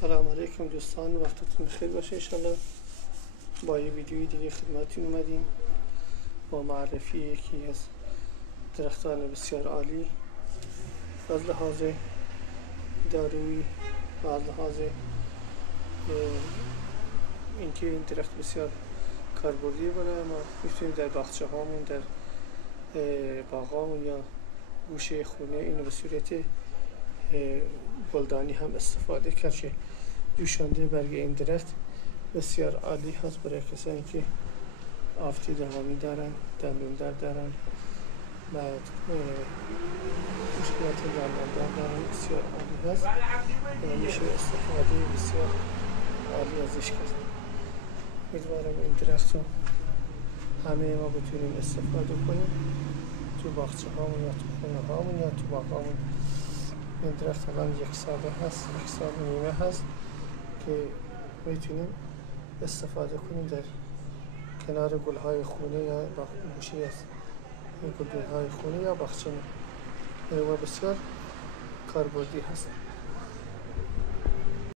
سلام علیکم دوستان، وقتتون بخیر باشه. انشالله با یه ویدیوی دیگه خدمتتون اومدیم با معرفی یکی از درختان بسیار عالی از لحاظ دارویی و از لحاظ اینکه این درخت بسیار کاربردی برای ما میتونیم در باغچه هامون، در باغامون یا گوشه خونه اینو به صورت گلدانی هم استفاده کرد که جوشانده برگ این درخت بسیار عالی هست برای کسانی که آفتی دوامی دارن، دندون درد دارن، بعد مشکلات دندان دارن، بسیار عالی هست و میشه استفاده بسیار عالی ازش کرد. امیدوارم این درخت رو همه ما بتونیم استفاده کنیم تو باغچه هامون یا تو خونه هامون یا تو باغامون. این درخت الان 1 ساله هست، 1 سال و نیمه هست که میتونیم استفاده کنیم در کنار گلهای خونه یا گوشه از گلهای خونه یا باغچه و بسیار کاربردی هست.